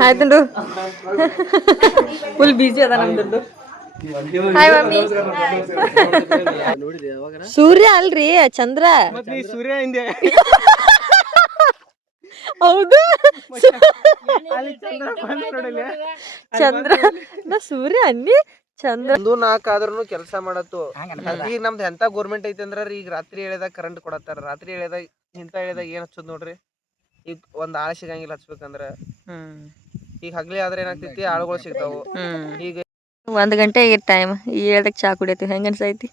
Hi ದುಂಡು full busy ಅದ ನಮ್ ದುಂಡು. Hi mummy. ಸೂರ್ಯ ಅಲ್ರಿ ಚಂದ್ರ. ಸೂರ್ಯ ಹಿಂದೆ ಹೌದು ಚಂದ್ರ ನಾ ಸೂರ್ಯ ಅನ್ನಿ ಚಂದ್ರ. 1-4 ಆದ್ರೂ ಕೆಲಸ ಮಾಡತ್ತು. ಈಗ ನಮ್ದು ಎಂತ ಗೋರ್ಮೆಂಟ್ ಐತಿ ಅಂದ್ರ ಈಗ ರಾತ್ರಿ ಹೇಳಿದಾಗ ಕರೆಂಟ್ ಕೊಡತ್ತಾರ. ರಾತ್ರಿ ಹೇಳಿದಾಗ ಇಂತ ಹೇಳಿದಾಗ ಏನ್ ಹಚ್ಚೋದ್ ನೋಡ್ರಿ. ಈಗ ಒಂದ್ ಆಳ ಸಿಗಂಗಿಲ್ಲ ಹಚ್ಬೇಕಂದ್ರ. ಈಗ ಹಗ್ಲಿ ಆದ್ರೆ ಏನಾಗ್ತೈತಿ, ಆಳುಗಳು ಸಿಗ್ತಾವು. ಈಗ 1 ಗಂಟೆ ಆಗಿರ್ ಟೈಮ್. ಹೇಳ್ದಕ್ ಚಾ ಕುಡಿಯತಿ. ಹೆಂಗ ಅನ್ಸೈತಿ?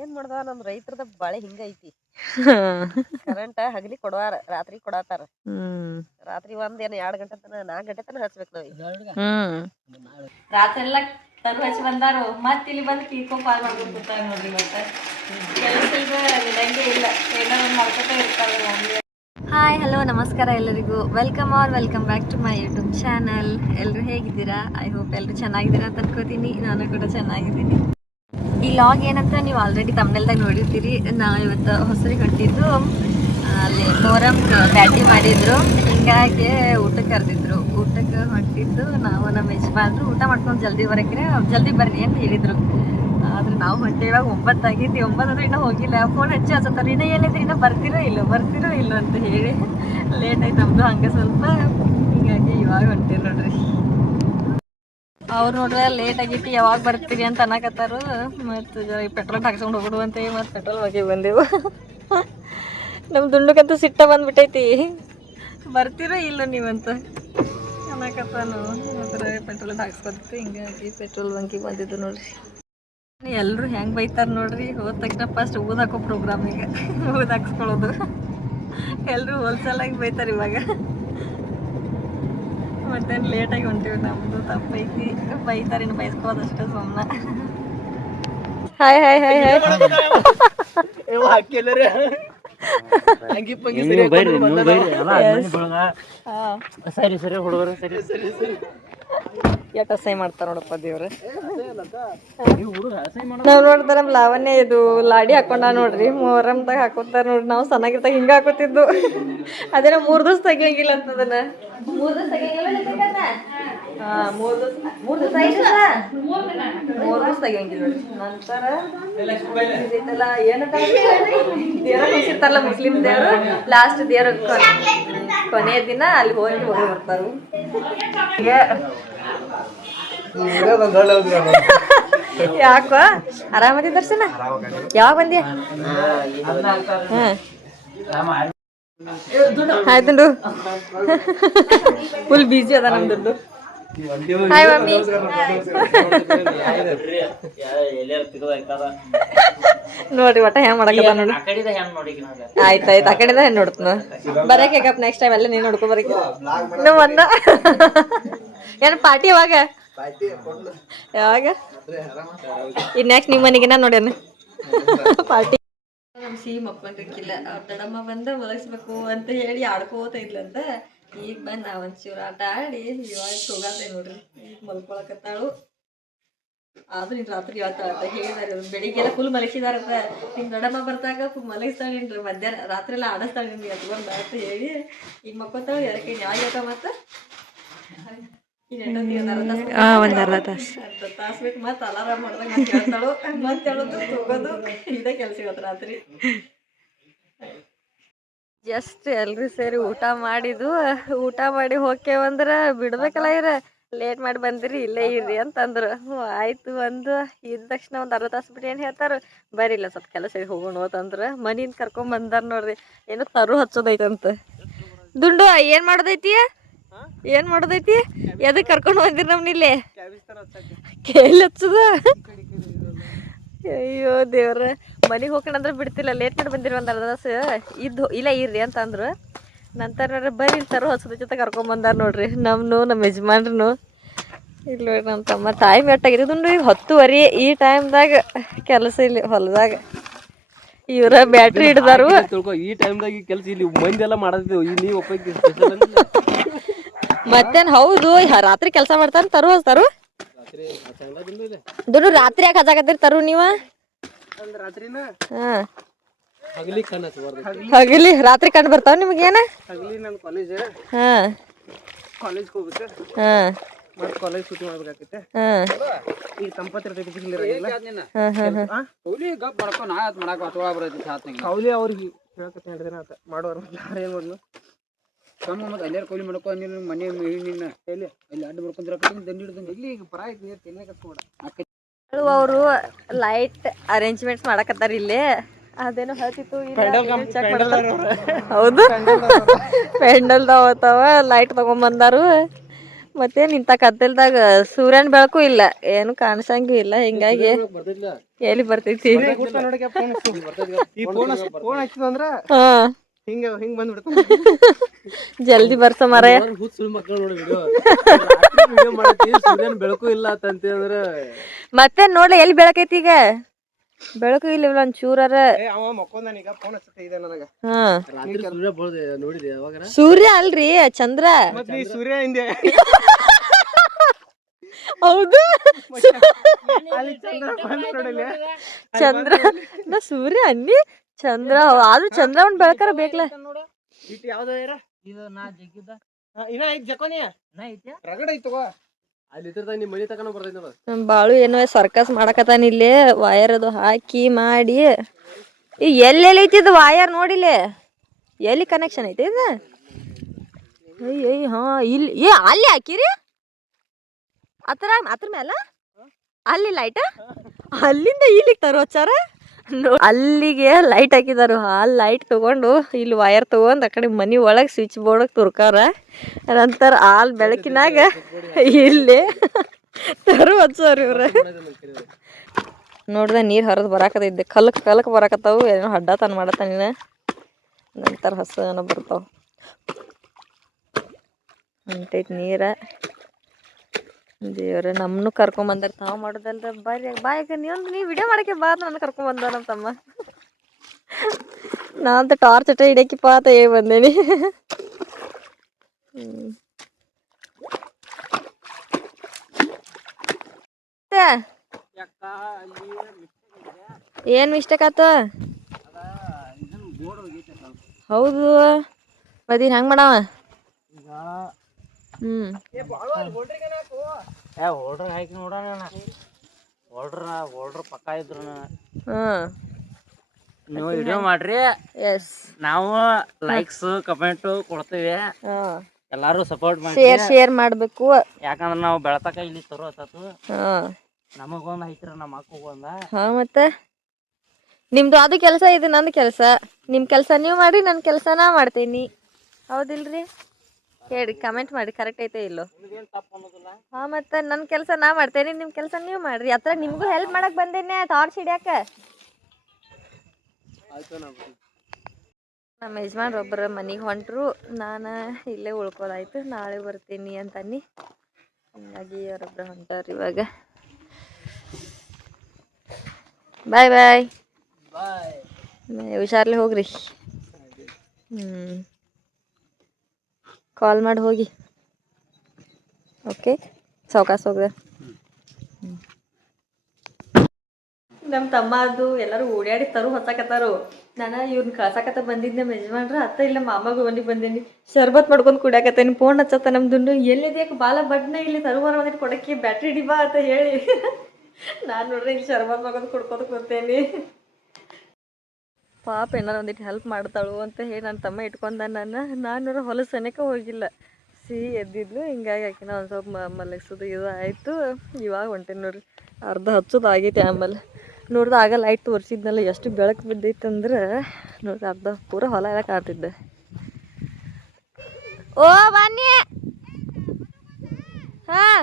ಏನ್ ಮಾಡ್ದ ನಮ್ ರೈತರದ ಬಾಳೆ ಹಿಂಗ ಐತಿ. ಕರೆಂಟ್ ಹಗಲಿ ಕೊಡವಾರ, ರಾತ್ರಿ ಕೊಡತಾರ. ರಾತ್ರಿ 2 ಗಂಟೆ ತನ 4 ಗಂಟೆ ತನ ಹಚ್ಬೇಕು ನಾವ್. ರಾತ್ರಿ ಎಲ್ಲ ತರು ಹಚ್ಚಿ ಬಂದಾರು. ಮತ್ ಇಲ್ಲಿ ಬಂದು ತೀರ್ಕೊ ಕಾಲ್ ಮಾಡ್ಕೊಂಡು ಕೂತಾರ ನೋಡ್ರಿ. ಮತ್ತೆ ಕೆಲಸ ಈಗ ನಿರಂಗೆ ಇಲ್ಲ, ಏನಾದ್ರು ಮಾಡ್ಕೊತಾ ಇರ್ತಾರ. ಹಾಯ್ ಹಲೋ ನಮಸ್ಕಾರ ಎಲ್ಲರಿಗೂ. Welcome or welcome back to my YouTube channel. ಎಲ್ಲರೂ ಹೇಗಿದ್ದೀರಾ? ಐ ಹೋಪ್ ಎಲ್ಲರೂ ಚೆನ್ನಾಗಿದ್ದೀರಾ ಅಂತ ಅನ್ಕೋತೀನಿ. ನಾನು ಕೂಡ ಚೆನ್ನಾಗಿದ್ದೀನಿ. ಈ ಲಾಗ್ ಏನಂತ ನೀವು ಆಲ್ರೆಡಿ ತಮ್ಮನೆಲ್ದಾಗ ನೋಡಿರ್ತೀರಿ. ನಾವು ಇವತ್ತು ಹೊಸರಿಗೆ ಹೊಂಟಿದ್ದು. ಅಲ್ಲಿ ಮೊಹರಂ ಬ್ಯಾಟಿ ಮಾಡಿದ್ರು, ಹಿಂಗಾಗಿ ಊಟಕ್ಕೆ ಕರೆದಿದ್ರು. ಊಟಕ್ಕೆ ಹೊಂಟಿದ್ದು ನಾವು ನಮ್ಮ ಯಜಮಾನ್ರು. ಊಟ ಮಾಡ್ಕೊಂಡು ಜಲ್ದಿ ಬರೋಕ್ರೆ ಜಲ್ದಿ ಬರ್ರಿ ಅಂತ ಹೇಳಿದ್ರು. ಆದ್ರೆ ನಾವು ಹೊಂಟೇವಾಗ 9 ಆಗೈತಿ. 9 ಅಂದ್ರೆ ಇನ್ನೂ ಹೋಗಿಲ್ಲ. ಫೋನ್ ಹಚ್ಚಿ ಹಚ್ಚತ್ತಾರೆ, ಇನ್ನೂ ಏನಿದ್ರೆ ಇನ್ನೂ ಬರ್ತಿರೋ ಇಲ್ಲೋ ಅಂತ ಹೇಳಿ ಲೇಟ್ ಆಯ್ತು ನಮ್ದು. ಹಂಗೆ ಸ್ವಲ್ಪ ಹಿಂಗಾಗಿ ಇವಾಗ ಹೊಂಟೀವಿ ನೋಡ್ರಿ. ಅವ್ರು ನೋಡ್ರೆ ಲೇಟ್ ಆಗೈತಿ, ಯಾವಾಗ ಬರ್ತೀರಿ ಅಂತ ಅನ್ನಕತ್ತಾರು. ಮತ್ತು ಪೆಟ್ರೋಲ್ ಹಾಕ್ಸ್ಕೊಂಡು ಹೋಗ್ಬಿಡು ಅಂತೇಳಿ ಮತ್ತು ಪೆಟ್ರೋಲ್ ಹೋಗಿ ಬಂದೆವು. ನಮ್ಮ ದುಂಡಕ್ಕಂತೂ ಸಿಟ್ಟ ಬಂದ್ಬಿಟ್ಟೈತಿ, ಬರ್ತೀರೋ ಇಲ್ಲ ನೀವಂತ ಅನ್ನಕತ್ತಾನು. ಮಾತ್ರ ಪೆಟ್ರೋಲ್ ಹಾಕ್ಸ್ಕೊತ್ತು. ಹಿಂಗಾಗಿ ಪೆಟ್ರೋಲ್ ಬಂಕಿಗೆ ಬಂದಿದ್ದು ನೋಡ್ರಿ. ಎಲ್ಲರೂ ಹೆಂಗೆ ಬೈತಾರೆ ನೋಡ್ರಿ. ಹೋದ ತಕ್ಷಣ ಫಸ್ಟ್ ಊದ್ ಹಾಕೋ ಪ್ರೋಗ್ರಾಮಿಗೆ ಊದ್ ಹಾಕ್ಸ್ಕೊಳ್ಳೋದು. ಎಲ್ಲರೂ ಹೋಲ್ಸೇಲಾಗಿ ಬೈತಾರೆ ಇವಾಗ. ಮತ್ತೇನು ಲೇಟಾಗಿ ಹೊಂಟೀವಿ, ನಮ್ಮದು ತಪ್ಪೈತಿ. ಬೈತಾರೆ, ಇನ್ನು ಬೈಸ್ಕೋದಷ್ಟೇ ಸುಮ್ಮನೆ. Hi hi hi hi. ಎಟ್ ಅಸಹ್ಯ ಮಾಡ್ತಾರ ನೋಡಪ್ಪ ದೇವ್ರ. ನಾವ್ ನೋಡ್ತಾರ ನಮ್ ಲಾವಣ್ಯ ಇದು ಲಾಡಿ ಹಾಕೊಂಡ ನೋಡ್ರಿ. ಮೊಹರಂದಾಗ ಹಾಕೋತಾರ ನೋಡ್ರಿ. ನಾವು ಸಣ್ಣಾಗಿರ್ತಾಗ ಹಿಂಗ ಹಾಕೋತಿದ್ದು. ಅದೇನ 3 ದಿವಸ ತೆಗಿಯಂಗಿಲ್ಲ ಅಂತದನ್ನ. 3 ದಿವಸ ತೆಗಿಯಂಗಿಲ್ಲ. 3 ದಿವಸ ತೆಗಿಯಂಗಿಲ್ಲ ನೋಡ್ರಿ. ನಂತರ ಏನಂತ ದೇವ್ರ ಕುಣಿಸಿರ್ತಾರಲ್ಲ ಮುಸ್ಲಿಂ ದೇವರು, ಲಾಸ್ಟ್ ದೇವ್ರ ಕೊನೆಯ ದಿನ ಅಲ್ಲಿ ಹೋಗಿ ಬರ್ತಾರ. ಯಾಕ ಆರಾಮದಿ ದರ್ಶನ? ಯಾವಾಗ ಬಂದಿ? ಹಾಯ್ ದುಂಡು ಫುಲ್ ಬಿಜಿ ಅದ ನಮ್ ದುಂಡು. Hi mummy. ನೋಡ್ರಿ ಒಟ್ಟ ಹೆಂಗ್ ಮಾಡಕತ್ತ ನೋಡಿ. ಆಯ್ತಾಯ್ತು, ಆ ಕಡೆದ ಹೆಣ್ ನೋಡ್ತನ ಬರಕ್ಕೆ. ನೆಕ್ಸ್ಟ್ ಟೈಮ್ ಎಲ್ಲ ನೀನ್ ನೋಡ್ಕೊ ಬರಕ್ಕೆ. ಇನ್ನು ಒಂದ ಏನ್ ಪಾರ್ಟಿ ಯಾವಾಗ? ಈ ನೆಕ್ಸ್ಟ್ ನಿಮ್ಮ ಮನೆಗೆ ನೋಡ್ಯಾನ ಪಾರ್ಟಿ. ನಮ್ ಸಿಹಿ ಮಕ್ಕೊಂಡಿರ್ಕಿಲ್ಲ. ಅವ್ರ ದಡಮ್ಮ ಬಂದ ಮಲಗಿಸ್ಬೇಕು ಅಂತ ಹೇಳಿ ಆಡ್ಕೋತ ಇದ್ಲಂತ. ಈಗ ಬಂದು ನಾ ಒಂಚೂರು ಆಟ ಆಡಿ ಇವಾಗ ಹೋಗಾತೆ ನೋಡ್ರಿ. ಈಗ ಮಲ್ಕೊಳಕತ್ತಾಳು. ಆದ್ರೂ ಇನ್ ರಾತ್ರಿ ಹೇಳ್ತಾಳ ಹೇಳಿದಾರೆ. ಬೆಳಿಗ್ಗೆಲ್ಲ ಫುಲ್ ಮಲಗಿಸಿದಾರಂತ. ನಿಮ್ ದಡಮ್ಮ ಬರ್ತಾಗ ಫುಲ್ ಮಲಗಿಸ್ತಾಳೇನ್ರಿ, ಮಧ್ಯಾಹ್ನ ರಾತ್ರಿ ಎಲ್ಲ ಆಡಿಸ್ತಾಳೆ ನಿಮ್ಗೆ ಎತ್ಕೊಂಡ ಅಂತ ಹೇಳಿ ಈಗ ಮಕ್ಕೋತಾಳು. ಯಾಕೆ ಯಾವ ಹೇಳ್ತಾವ ಮತ್ತೆ ಒಂದ್ ಅರ್ಧ ತಾಸು ಬಿಟ್ಟು ಮತ್ತೆ ಅಲಾರಾಮ್ ಮಾಡ್ದಾಗ ಮತ್ತೆ ಹೇಳ್ತಾಳು. ಮತ್ತೆ ಹೇಳೋದು ಹೋಗೋದು, ಇದೇ ಕೆಲಸ ಇವತ್ತು ರಾತ್ರಿ. ಜಸ್ಟ್ ಎಲ್ರು ಸೇರಿ ಊಟ ಮಾಡಿದ್ವು. ಊಟ ಮಾಡಿ ಹೋಗ್ಯವಂದ್ರ ಬಿಡ್ಬೇಕಲ್ಲ ಇವ್ರ. ಲೇಟ್ ಮಾಡಿ ಬಂದಿರಿ, ಇಲ್ಲೇ ಇರ್ರಿ ಅಂತಂದ್ರು. ಆಯ್ತು ಒಂದು ಇದ್ದ ತಕ್ಷಣ ಒಂದು ಅರ್ಧ ತಾಸು ಬಿಟ್ಟು ಏನು ಹೇಳ್ತಾರ, ಬರಿಲ್ಲ ಸ್ವಲ್ಪ ಕೆಲಸ ಹೋಗೋಣ ಅಂತಂದ್ರ ಮನಿಯಿಂದ ಕರ್ಕೊಂಡ್ ಬಂದಾರ ನೋಡ್ರಿ. ಏನೋ ತರು ಹಚ್ಚೋದೈತಂತ. ದುಂಡು ಏನ್ ಮಾಡೋದೈತಿ? ಎದಕ್ ಕರ್ಕೊಂಡು ಬಂದಿರಿ ನಮ್ನ ಇಲ್ಲಿ? ಕೇಳಿ ಹಚ್ಚದ. ಅಯ್ಯೋ ದೇವ್ರ, ಮನೆಗೆ ಹೋಗೋಣಂದ್ರೆ ಬಿಡ್ತಿಲ್ಲ. ಲೇಟ್ ಮಾಡಿ ಬಂದಿರಿ ಒಂದು ಅರ್ಧ ತಾಸು ಇಲ್ಲ ಇರ್ರಿ ಅಂತ ಅಂದ್ರು. ನಂತರ ಬರ್ರಿ ತರು ಹಚ್ಚದ ಜೊತೆ ಕರ್ಕೊಂಬಂದಾರ ನೋಡ್ರಿ. ನಮ್ಮ ಯಜಮಾನ್ರು ಇಲ್ಲಿ ನೋಡ್ರಿ. ನಮ್ಮ ತಮ್ಮ ಟೈಮ್ ಎಟ್ಟಾಗಿದೆ ದುಂಡು? ಈಗ 10:30. ಈ ಟೈಮ್ದಾಗ ಕೆಲಸ ಇಲ್ಲಿ ಹೊಲದಾಗ. ಇವ್ರ ಬ್ಯಾಟ್ರಿ ಹಿಡ್ದಾರು. ಈ ಟೈಮ್ದಾಗ ಕೆಲಸ ಇಲ್ಲಿ ಮಂದಿ ಎಲ್ಲ ಮಾಡತ್ತಿದ್ವಿ. ಮತ್ತೇನ್ ಹೌದು, ರಾತ್ರಿ ಕೆಲಸ ಮಾಡ್ತಾರ. ತರು ಹಚ್ತಾರು ದುಂಡು. ರಾತ್ರಿ ಯಾಕೆ ಹಚ್ಚಾಕತ್ತೀರಿ ತರು ನೀವ? ಹಗಲಿ ರಾತ್ರಿ ಕಂಡು ಬರ್ತಾವ ನಿಮ್ಗೇನ? ಹಾ ಕಾಲೇಜ್ಗೆ ಹೋಗ್ಬೇಕು ಹಾಂ ಮತ್ತೆ ಕಾಲೇಜ್ ಸೂಟಿ ಮಾಡ್ಬೇಕಾಗೈತೆ ಹಾಂ ಈಗ ತಂಪತ್ತಿರ್ತೈತಿ ಕೌಲಿ ಅವ್ರಿಗೆ ಹೇಳಕತ್ತೆ ಹೇಳಿದ್ರೆ ಆತ ಮಾಡೋರು ಯಾರು ಏನು ಮಾಡ್ಲು ಅಲ್ಲೇ ಕೊಯ್ಲಿ ಮಾಡ್ಕೊ ನೀನು ಮನೆ ನಿನ್ನ ಎಲ್ಲಿ ಅಲ್ಲಿ ಅಡ್ಡ ಮಾಡ್ಕೊಂಡ್ರ ದಂಡಿ ಹಿಡ್ದಂಗೆ ಇಲ್ಲಿ ಈಗ ಬರ ಐತಿ ನೀರು ತಿನ್ನೇ ಕತ್ಕೊಡ ಅವರು ಲೈಟ್ ಅರೇಂಜ್ಮೆಂಟ್ಸ್ ಮಾಡಕತ್ತಾರ ಇಲ್ಲಿ ಅದೇನೋ ಹೇಳ್ತಿತ್ತು ಹೌದು ಪೆಂಡಲ್ದಾವ ಅವತ್ತವ ಲೈಟ್ ತಗೊಂಬಂದಾರು ಮತ್ತೆ ನಿಂತ ಕತ್ತಲ್ದಾಗ ಸೂರ್ಯನ ಬೆಳಕು ಇಲ್ಲ ಏನು ಕಾಣಿಸಂಗೂ ಇಲ್ಲ ಹಿಂಗಾಗಿ ಎಲ್ಲಿ ಬರ್ತೈತಿ ಈ ಫೋನ್ ಹಚ್ಚಿದಂದ್ರ ಹಾ ಹಿಂಗ ಹಿಂಗ್ ಬಂದ್ಬಿಡ್ತ ಜಲ್ದಿ ಬರ್ಸ ಮರ ಸೂರ್ಯನ ಬೆಳಕು ಇಲ್ಲ ಅಂತಂದ್ರ ಮತ್ತೆ ನೋಡ್ಲ ಎಲ್ಲಿ ಬೆಳಕೈತಿ ಈಗ ಬೆಳಕು ಇಲ್ಲ ಒಂದ್ ಚೂರರ ಅವ ಮಕ್ಕೊಂದಾನೀಗ ಫೋನ್ ಹಚ್ಚತ್ತೆ ಇದೆ ನನಗ ಹಾ ನೋಡಿದೆ ಯಾವಾಗ ಸೂರ್ಯ ಅಲ್ರಿ ಚಂದ್ರ ಮತ್ ನೀ ಸೂರ್ಯ ಹಿಂದೆ ಹೌದು ಅಲ್ಲಿ ಚಂದ್ರ ಬಂದ್ ನೋಡಲ್ಲ ಚಂದ್ರ ನಾ ಸೂರ್ಯ ಅನ್ನಿ ಚಂದ್ರ ಆದ್ರೂ ಚಂದ್ರ ಒಂದ್ ಬೆಳಕಾರ ಬೇಕಲ್ಲ ಇಟ್ ಯಾವ್ದ ಇದು ನಾ ಜಗ್ಗಿದ್ದ ಇನ್ನ ಐತ್ ಜಕೋನಿ ರಗಡ ಐತ್ ತಗೋ ಅಲ್ಲಿ ನಿಮ್ ಮನಿ ತಗೊಂಡ್ ಬರ್ತೈತಿ ನಮ್ ಬಾಳು ಏನೋ ಸರ್ಕಸ್ ಮಾಡಕತ್ತಾನ ಇಲ್ಲಿ ವಯರ್ ಅದು ಹಾಕಿ ಮಾಡಿ ಈ ಎಲ್ಲೆಲ್ಲಿ ಐತಿದ್ ವಯರ್ ನೋಡಿಲಿ ಎಲ್ಲಿ ಕನೆಕ್ಷನ್ ಐತಿ ಇದು ಅಯ್ಯ ಹಾ ಇಲ್ಲಿ ಅಲ್ಲಿ ಹಾಕಿರಿ ಅದ್ರ ಮ್ಯಾಲ ಅಲ್ಲಿ ಲೈಟ್ ಅಲ್ಲಿಂದ ಇಲ್ಲಿಗೆ ತರೋಚಾರ ಅಲ್ಲಿಗೆ ಲೈಟ್ ಹಾಕಿದಾರು ಆ ಲೈಟ್ ತಗೊಂಡು ಇಲ್ಲಿ ವಯರ್ ತಗೊಂಡು ಆ ಕಡೆ ಮನಿ ಒಳಗೆ ಸ್ವಿಚ್ ಬೋರ್ಡ್ ತುರ್ಕಾರ ನಂತರ ಹಾಲ್ ಬೆಳಕಿನಾಗ ಇಲ್ಲಿ ತರು ಹಚ್ಚೋರು ಇವ್ರ ನೋಡ್ದೆ ನೀರು ಹರಿದು ಬರಾಕತ್ತಿದ್ದೆ ಕಲಕ್ ಬರಾಕತ್ತಾವು ಏನೋ ಹಡ್ಡ ತಾನು ಮಾಡತ್ತಾನ ನಂತರ ಹಸನ ಬರ್ತಾವ ಹೊಂಟೈತಿ ನೀರ ದೇವ್ರ ನಮ್ಮನ್ನು ಕರ್ಕೊಂಬಂದಾರ ತಾವು ಮಾಡೋದಲ್ರ ಬಾಯಾಗ ನೀ ವಿಡಿಯೋ ಮಾಡಕ್ಕೆ ಬಾ ನನ್ನ ಕರ್ಕೊಂಬಂದ ನಮ್ಮ ತಮ್ಮ ನಾ ಅಂತ ಟಾರ್ಚ್ ಅಟ ಹಿಡಿಯಕಿಪ್ಪ ಅಂತ ಹೇಳಿ ಬಂದೇನಿ ಏನ್ ಮಿಸ್ಟೇಕ್ ಆತು ಹೌದು ಮದೀನ್ ಹೆಂಗ್ ಮಾಡವ ಹೋಲ್ಡರ್ ಹಾಕಿ ನೋಡೋಣ ಹೋಲ್ಡರ್ ಪಕ್ಕ ಇದ್ರು ನೀವು ವಿಡಿಯೋ ಮಾಡ್ರಿ ಎಸ್ ನಾವು ಲೈಕ್ಸ್ ಕಮೆಂಟ್ ಕೊಡ್ತೀವಿ ಎಲ್ಲಾರು ಸಪೋರ್ಟ್ ಮಾಡಿ ಶೇರ್ ಮಾಡ್ಬೇಕು ಯಾಕಂದ್ರೆ ನಾವು ಬೆಳತಕ ಇಲ್ಲಿ ತರೋತತು ಹಾ ನಮಗೊಂದು ಐತ್ರ ನಮ್ಮ ಅಕ್ಕಗೊಂದ ಹಾ ಮತ್ತೆ ನಿಮ್ದು ಅದು ಕೆಲಸ ಇದು ನಂದು ಕೆಲಸ ನಿಮ್ ಕೆಲಸ ನೀವು ಮಾಡಿ ನನ್ನ ಕೆಲಸ ನಾ ಮಾಡ್ತೀನಿ ಹೌದಿಲ್ರಿ ಹೇಳಿ ಕಮೆಂಟ್ ಮಾಡಿ ಕರೆಕ್ಟ್ ಐತೆ ಇಲ್ಲೋ ಹಾ ಮತ್ತೆ ನನ್ನ ಕೆಲಸ ನಾ ಮಾಡ್ತೇನೆ ನಿಮ್ಮ ಕೆಲಸ ನೀವು ಮಾಡ್ರಿ ಹತ್ರ ನಿಮಗೂ ಹೆಲ್ಪ್ ಮಾಡಕ್ ಬಂದೇನೆ ಟಾರ್ಚ್ ಹಿಡಿಯಾಕ ನಮ್ಮ ಯಜಮಾನ್ರೊಬ್ಬರ ಮನೆಗೆ ಹೊಂಟ್ರು ನಾನು ಇಲ್ಲೇ ಉಳ್ಕೋದಾಯ್ತು ನಾಳೆ ಬರ್ತೀನಿ ಅಂತನ್ನಿ ಹಂಗಾಗಿ ಅವರೊಬ್ಬರ ಹೊಂಟಾರ ಇವಾಗ ಬಾಯ್ ಬಾಯ್ ಹುಷಾರ್ಲಿ ಹೋಗ್ರಿ ಕಾಲ್ ಮಾಡಿ ಹೋಗಿ ಓಕೆ ಸಾವ್ಕಾಸ್ ಹೋಗ್ದೆ ನಮ್ಮ ತಮ್ಮ ಅದು ಎಲ್ಲರೂ ಓಡಾಡಿ ತರು ಹೊತ್ತಾಕತ್ತಾರು ನಾನು ಇವ್ರನ್ನ ಕಳ್ಸಾಕತ್ತ ಬಂದಿದ್ದೆ ನಮ್ಮ ಯಜಮಾನ್ರ ಅತ್ತ ಇಲ್ಲ ಮಾಮಾಗೂ ಮನೆಗೆ ಬಂದೀನಿ ಶರ್ಬತ್ ಮಾಡ್ಕೊಂಡು ಕುಡಿಯಾಕತ್ತೇನಿ ಫೋನ್ ಹಚ್ಚತ್ತ ನಮ್ಮ ದುಂಡು ಎಲ್ಲಿದ್ಯಾಕೆ ಬಾಲ ಬಡ್ನ ಇಲ್ಲಿ ತರುವಾರ ಬಂದಿಟ್ಟು ಕೊಡಕ್ಕೆ ಬ್ಯಾಟ್ರಿ ಹಿಡಿಬಾ ಅಂತ ಹೇಳಿ ನಾನು ನೋಡ್ರಿ ಇಲ್ಲಿ ಶರ್ಬತ್ ಮಾಡ್ಕೊಂಡು ಕುಡ್ಕೋದು ಕೂತೇನಿ ಪಾಪ ಏನಾರು ಒಂದಿಟ್ಟು ಹೆಲ್ಪ್ ಮಾಡ್ತಾಳು ಅಂತ ಹೇಳಿ ನನ್ನ ತಮ್ಮ ಇಟ್ಕೊಂಡ ನಾನು ನೋಡ್ರಿ ಹೊಲಸು ಸನೇಕ ಹೋಗಿಲ್ಲ ಸಿಹಿ ಎದ್ದಿದ್ಲು ಹಿಂಗಾಗಿ ಆಕಿನ ಒಂದು ಸ್ವಲ್ಪ ಮಲಗಿಸೋದು ಇದು ಆಯಿತು ಇವಾಗ ಹೊಂಟೇನಿ ನೋಡ್ರಿ ಅರ್ಧ ಹಚ್ಚೋದು ಆಗೈತಿ ಆಮೇಲೆ ನೋಡ್ದೆ ಆಗ ಲೈಟ್ ತೋರಿಸಿದ್ನಲ್ಲ ಎಷ್ಟು ಬೆಳಕು ಬಿದ್ದೈತಂದ್ರೆ ನೋಡ್ರಿ ಅರ್ಧ ಪೂರ ಹೊಲ ಎಲ್ಲ ಕಾಣ್ತಿದ್ದೆ ಓ ಬನ್ನಿ ಹಾಂ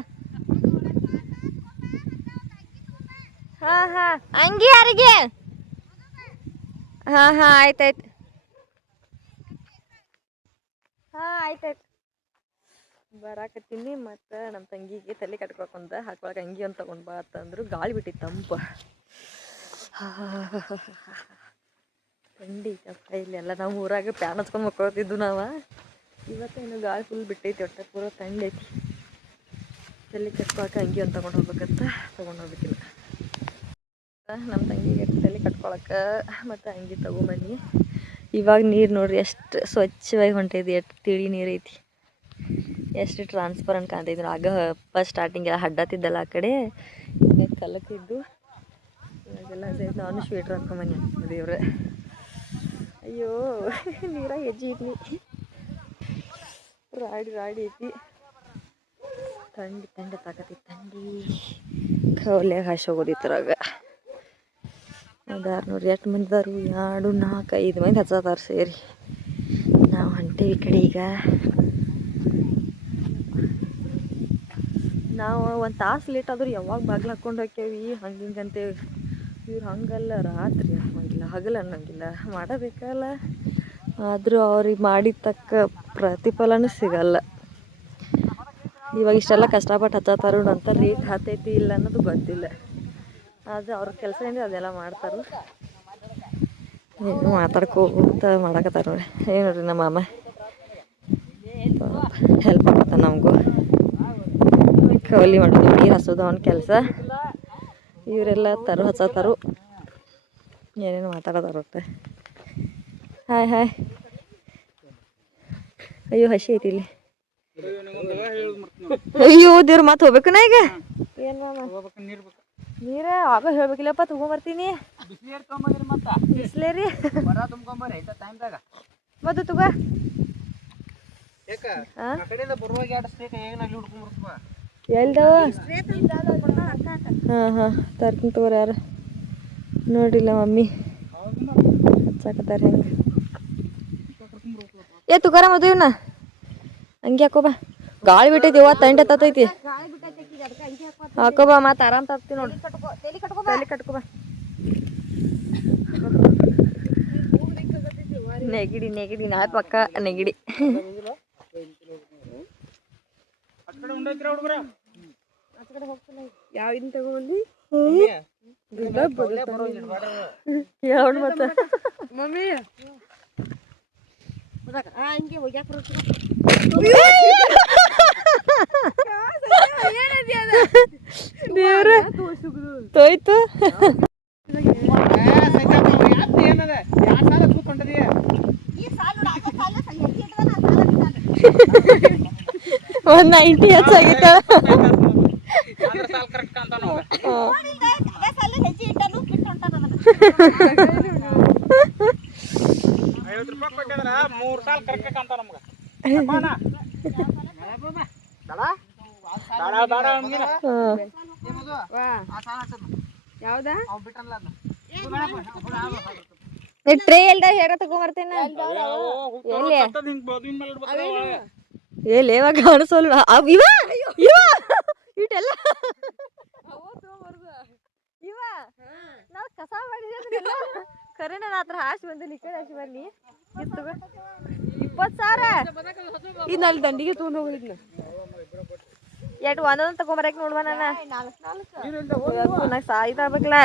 ಹಾಂ ಹಾಂ ಹಂಗೆ ಯಾರಿಗೆ ಹಾಂ ಹಾಂ ಆಯ್ತಾಯ್ತು ಹಾಂ ಆಯ್ತಾಯ್ತು ಬರಾಕತ್ತೀನಿ ಮತ್ತು ನಮ್ಮ ತಂಗಿಗೆ ತಲೆ ಕಟ್ಕೊಳಕಂತ ಹಾಕೊಳಕ್ಕೆ ಅಂಗಿ ಅಂತ ತಗೊಂಡು ಬಾ ಅಂತಂದ್ರು ಗಾಳಿ ಬಿಟ್ಟಿತ್ತು ತಂಪು ಥಂಡಿ ಕಪ್ಪ ಇಲ್ಲೆಲ್ಲ ನಾವು ಊರಾಗ ಪ್ಯಾನ್ ಹಚ್ಕೊಂಡು ಮಕ್ಕೊಳ್ತಿದ್ದು ನಾವು ಇವತ್ತೇನು ಗಾಳಿ ಫುಲ್ ಬಿಟ್ಟೈತಿ ಒಟ್ಟು ಪೂರ ಥಂಡಿ ಐತಿ ತಲೆ ಕಟ್ಕೊಳಕ್ಕೆ ಅಂಗಿ ಅಂತ ತಗೊಂಡು ಹೋಗ್ಬೇಕಂತ ತೊಗೊಂಡು ಹೋಗ್ಬೇಕಿಲ್ಲ ನಮ್ಮ ತಂಗಿಗೆ ತಲೆ ಕಟ್ಕೊಳಕ್ಕೆ ಮತ್ತು ಅಂಗಿ ತಗೊಂಬನ್ನಿ ಇವಾಗ ನೀರು ನೋಡ್ರಿ ಎಷ್ಟು ಸ್ವಚ್ಛವಾಗಿ ಹೊಂಟೈತಿ ಎಷ್ಟು ತಿಳಿ ನೀರು ಐತಿ ಎಷ್ಟು ಟ್ರಾನ್ಸ್ಪರೆಂಟ್ ಕಾಣ್ತಿದ್ರು. ಆಗ ಫಸ್ಟ್ ಸ್ಟಾರ್ಟಿಂಗ್ ಎಲ್ಲ ಹಡ್ಡತ್ತಿದ್ದಲ್ಲ ಆ ಕಡೆ ಈಗ ಕಲಕಿದ್ದು. ಇವಾಗೆಲ್ಲ ಸೇರಿ ನಾನು ಸ್ವೆಟ್ರ್ ಹಾಕೊಂಬನ್ನಿ ದೇವ್ರೆ. ಅಯ್ಯೋ ನೀರಾಗ ಹೆಜ್ಜೆ ಇಟ್ನಿ, ರಾಡಿ ಐತಿ. ತಂಡಿ ತಾಕತಿ ತಂಡಿ ಕವಲ್ಯಾಗ ಹಾಸಿ ಹೋಗೋದಿತ್ತರಾಗ. ಅದಾರ ನೋಡ್ರಿ ಎಷ್ಟು ಮಂದಿ ಅದಾರು, 2 4 5 ಮಂದಿ ಹಚ್ಚತಾರ ಸೇರಿ. ನಾವು ಹೊಂಟೇವಿ ಈ ಕಡೆ. ಈಗ ನಾವು ಒಂದು ತಾಸು ಲೇಟ್ ಆದ್ರೂ ಯಾವಾಗ ಬಾಗ್ಲು ಹಾಕ್ಕೊಂಡು ಹೋಕ್ಕೇವಿ ಹಂಗಂತೇವಿ. ಇವ್ರು ಹಂಗಲ್ಲ, ರಾತ್ರಿ ಅನ್ನೋಂಗಿಲ್ಲ, ಹಗಲು ಅನ್ನೋಂಗಿಲ್ಲ, ಮಾಡಬೇಕಲ್ಲ. ಆದರೂ ಅವ್ರಿಗೆ ಮಾಡಿದ ತಕ್ಕ ಪ್ರತಿಫಲನೂ ಸಿಗಲ್ಲ. ಇವಾಗ ಇಷ್ಟೆಲ್ಲ ಕಷ್ಟಪಟ್ಟು ಹಚ್ಚತಾರು ಅಂತ ರೇಟ್ ಹತ್ತೈತಿ ಇಲ್ಲ ಅನ್ನೋದು ಗೊತ್ತಿಲ್ಲ. ಆದರೆ ಅವ್ರ ಕೆಲಸ ಏನಿದೆ ಅದೆಲ್ಲ ಮಾಡ್ತಾರೆ. ಏನು ಮಾತಾಡ್ಕೋತ ಮಾಡಕತ್ತಾರ ನೋಡಿ. ಏನು ನೋಡ್ರಿ ನಮ್ಮ ಮಾಮ ಹೆಲ್ಪ್ ಆಗತ್ತ ನಮಗೂ. ಕವಲಿ ಮಾಡೋದು, ನೀರು ಹಸೋದು ಅವ್ನ ಕೆಲಸ. ಇವರೆಲ್ಲ ಹಚ್ಚತಾರು, ಏನೇನು ಮಾತಾಡೋದಾರ ಒಟ್ಟು. ಹಾಯ್. ಅಯ್ಯೋ ಹಸಿ ಐತಿ ಇಲ್ಲಿ. ಅಯ್ಯೋ ದೇವ್ರ ಮತ್ತೆ ಹೋಗ್ಬೇಕನ ಈಗ? ಏನು ಮಾಮ ನೀರ ಆಗ ಹೇಳ್ಬೇಕಿಲ್ಲಪ್ಪ, ತಗೊಂಬರ್ತೀನಿ. ಬಿಸ್ಲೇರಿ ಮತ್ತೆ ತಗೋ. ಎಲ್ದವ? ಹಾಂ ತರ್ತೀನಿ ತಗೋರಿ. ಯಾರು ನೋಡಿಲ್ಲ ಮಮ್ಮಿ ಹಚ್ಚಾಕತ್ತಾರ ಹೆಂಗೆ. ತುಗಾರ ಮದು ಇವನ್ನ ಹಂಗೆ ಹಾಕೋಬಾ. ಗಾಳಿ ಬಿಟ್ಟೈತಿ, ತಂಡಿ ಹತ್ತೈತಿ. ಹಾಕೋಬಾ, ಮತ್ತೆ ಆರಾಮ್ ತರ್ತೀನಿ ನೋಡಿ. ತಲೆ ಕಟ್ಕೋಬಾ. ನೆಗಿಡಿ ನಾ ಪಕ್ಕ ನೆಗಿಡಿ. ಯಾವ ತಗೊಂಡಿ ಮತ್ತೆ ಮಮ್ಮಿ ಹಂಗೆ ಹೋಗ್ಯಾಕ ದೇವ್ರ ತೋಯ್ತು. ಒಂದ್ 90 ಹೆಚ್ಚಾಗಿತ್ತ. ಟ್ರೇ ಎಲ್ದ ಹೇಗ ತಗೊಂಬರ್ತೇನ ಎಲ್ಲಿ ಯಾವಾಗ ಕಾಣಿಸೋಲ್ಲ ಇಟೆಲ್ಲ ನಾವು ಕಸ ಮಾಡಿದ ಕರೆನ ಹತ್ರ ಹಾಸಿ ಬಂದಿಲ್ಲ. ಈ ಕಡೆ ಹಾಸಿ ಬನ್ನಿ. 20,000 ಇದು ನಲ್ಲಿ ದಂಡಿಗೆ ತಗೊಂಡು ಹೋಗಿದ್ನ. ಎಷ್ಟು ಒಂದೊಂದು ತಗೊಂಬರಕ್ಕೆ ನೋಡುವ. ನಾನು ಸಾಯ್ದಾಗಲ್ಲ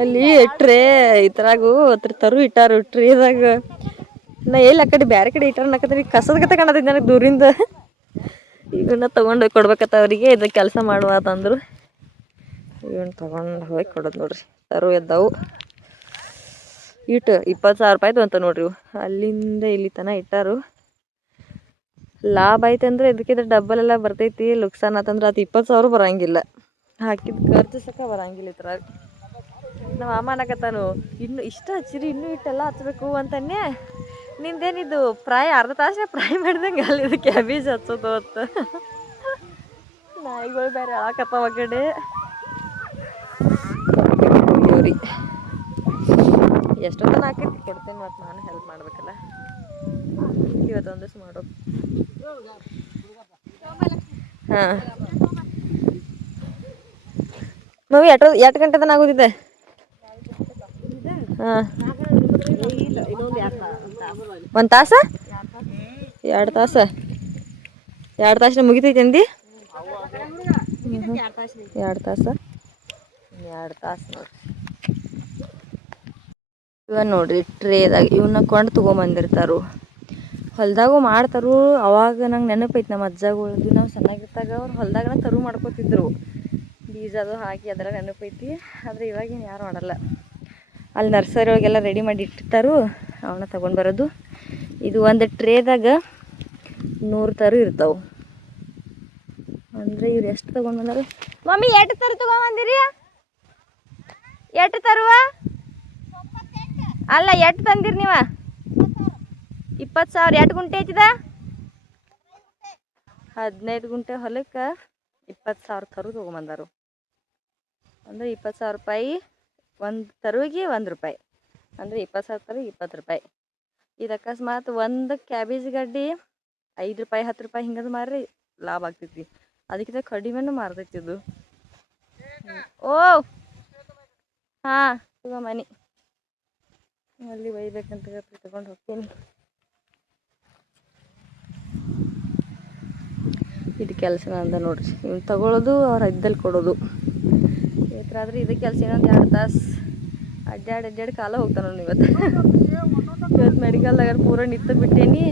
ಅಲ್ಲಿ ಟ್ರೇ ಇತರಾಗು ತರು ಇಟ್ಟಾರು ಟ್ರೇದಾಗ. ನಾ ಎಲ್ಲಿ ಆ ಕಡೆ ಬೇರೆ ಕಡೆ ಇಟ್ಟಾರ ನಕತ್ರಿ ಕಸದ ಕತೆ ಕಾಣತೈತಿ ನನಗೆ ದೂರಿಂದ. ಇವನ್ನ ತೊಗೊಂಡು ಕೊಡ್ಬೇಕತ್ತ ಅವರಿಗೆ. ಇದು ಕೆಲಸ ಮಾಡುವ ಅಂತಂದ್ರು. ಇವನ್ನ ತೊಗೊಂಡು ಹೋಗಿ ಕೊಡೋದು ನೋಡ್ರಿ. ತರು ಎದ್ದವು ಇಟ್ಟು 20,000 ರೂಪಾಯ್ದು ಅಂತ ನೋಡ್ರಿ. ಅಲ್ಲಿಂದ ಇಲ್ಲಿ ತನಕ ಇಟ್ಟಾರು. ಲಾಭ ಐತಂದ್ರೆ ಇದಕ್ಕಿಂತ ಡಬ್ಬಲ್ ಎಲ್ಲ ಬರ್ತೈತಿ. ಲುಕ್ಸಾನ್ ಆತಂದ್ರೆ ಅದು 20,000 ಬರಂಗಿಲ್ಲ. ಹಾಕಿದ ಖರ್ಚು ಸಕ ಬರಂಗಿಲ್ಲ ಇದ್ರಾಗ. ನಮ್ಮ ಅಮ್ಮ ಅನ್ನಕತ್ತಾನು, ಇನ್ನು ಇಷ್ಟ ಹಚ್ಚಿರಿ ಇನ್ನೂ ಇಟ್ಟೆಲ್ಲ ಹಚ್ಬೇಕು ಅಂತನ್ನೇ. ನಿಂದೇನಿದು ಅರ್ಧ ತಾಸೇ ಫ್ರೈ ಮಾಡಿದಂಗೆ ಅಲ್ಲಿದು ಕ್ಯಾಬೇಜ್ ಹಚ್ಚೋದು ಅಂತ. ನಾಯಿಗಳು ಬೇರೆ ಅಳಾಕತ್ತಾವ ಕಡೆ. ಎಷ್ಟೊತ್ತನ ಹಾಕೈತಿ ಕೊಡ್ತೇನೆ. ಮತ್ತು ನಾನು ಹೆಲ್ಪ್ ಮಾಡ್ಬೇಕಲ್ಲ. ಇವತ್ತೊಂದು ದಿವಸ ಮಾಡೋದು. ಹಾಂ ಮಮ್ಮಿ ಎಷ್ಟು ಗಂಟೆ ತನಕ ಆಗೋದಿದೆ? ಹಾಂ 1 ತಾಸ 2 ತಾಸ 2 ತಾಸಿನ ಮುಗಿತೈತಿ ಅಂದು 2 ತಾಸ 2 ತಾಸು ನೋಡ್ರಿ. ಇವ ನೋಡ್ರಿ ಟ್ರೇದಾಗ ಇವನ್ನ ಕೊಂಡು ತೊಗೊಂಬಂದಿರ್ತಾರು. ಹೊಲ್ದಾಗೂ ಮಾಡ್ತಾರು. ಅವಾಗ ನಂಗೆ ನೆನಪೈತಿ ನಮ್ಮ ಅಜ್ಜಗಳದ್ದು. ನಾವು ಚೆನ್ನಾಗಿರ್ತಾಗ ಅವ್ರು ಹೊಲ್ದಾಗನ ತರು ಮಾಡ್ಕೋತಿದ್ರು. ಬೀಜ ಅದು ಹಾಕಿ ಅದೆಲ್ಲ ನೆನಪೈತಿ. ಆದರೆ ಇವಾಗೇನು ಯಾರು ಮಾಡಲ್ಲ. ಅಲ್ಲಿ ನರ್ಸರಿ ಒಳಗೆಲ್ಲ ರೆಡಿ ಮಾಡಿ ಇಟ್ಟಿರ್ತಾರು. ಅವನ್ನ ತಗೊಂಡು ಬರೋದು. ಇದು ಒಂದು ಟ್ರೇದಾಗ 100 ತರು ಇರ್ತಾವೆ. ಅಂದರೆ ಇವ್ರು ಎಷ್ಟು ತೊಗೊಂಡು ಬಂದಾರ? ಮಮ್ಮಿ ಎಷ್ಟು ತರು ತೊಗೊಂಬಂದಿರಿ? ಎಷ್ಟು ತರುವ? ಅಲ್ಲ ಎಷ್ಟು ತಂದಿರಿ ನೀವು? 20,000. ಎಷ್ಟು ಗುಂಟೆ ಐತಿದ? 15 ಗುಂಟೆ ಹೊಲಕ್ಕೆ 20,000 ತರು ತೊಗೊಂಬಂದಾರು. ಅಂದರೆ 20,000 ರೂಪಾಯಿ ಒಂದು ತರುವಿಗೆ 1 ರೂಪಾಯಿ. ಅಂದರೆ 20,000 ತರು 20 ರೂಪಾಯಿ. ಇದು ಅಕಸ್ಮಾತ್ ಒಂದು ಕ್ಯಾಬೇಜ್ ಗಡ್ಡಿ 5 ರೂಪಾಯಿ 10 ರೂಪಾಯಿ ಹಿಂಗದು ಮಾರಿ ಲಾಭ ಆಗ್ತೈತಿ. ಅದಕ್ಕಿಂತ ಕಡಿಮೆನೂ ಮಾರ್ತೈತಿ ಇದು. ಓ ಹಾಂ ತಗೊಂಬನಿ, ಅಲ್ಲಿ ಒಯ್ಬೇಕಂತ ತಗೊಂಡು ಹೋಗ್ತೀನಿ. ಇದು ಕೆಲಸ ಅಂತ ನೋಡ್ರಿ, ಇವ್ನು ತಗೊಳ್ಳೋದು ಅವ್ರ ಇದ್ದಲ್ಲಿ ಕೊಡೋದು. ಇವತ್ತಾದ್ರೆ ಇದು ಕೆಲಸ ಇನ್ನೊಂದು 2 ತಾಸು ಅಡ್ಡಾಡಿ ಕಾಲ ಹೋಗ್ತಾನೆ ನೋಡಿ. ಇವತ್ತು ಮೆಡಿಕಲ್ದಾಗ ಪೂರ ನಿಂತು ಬಿಟ್ಟೇನಿ,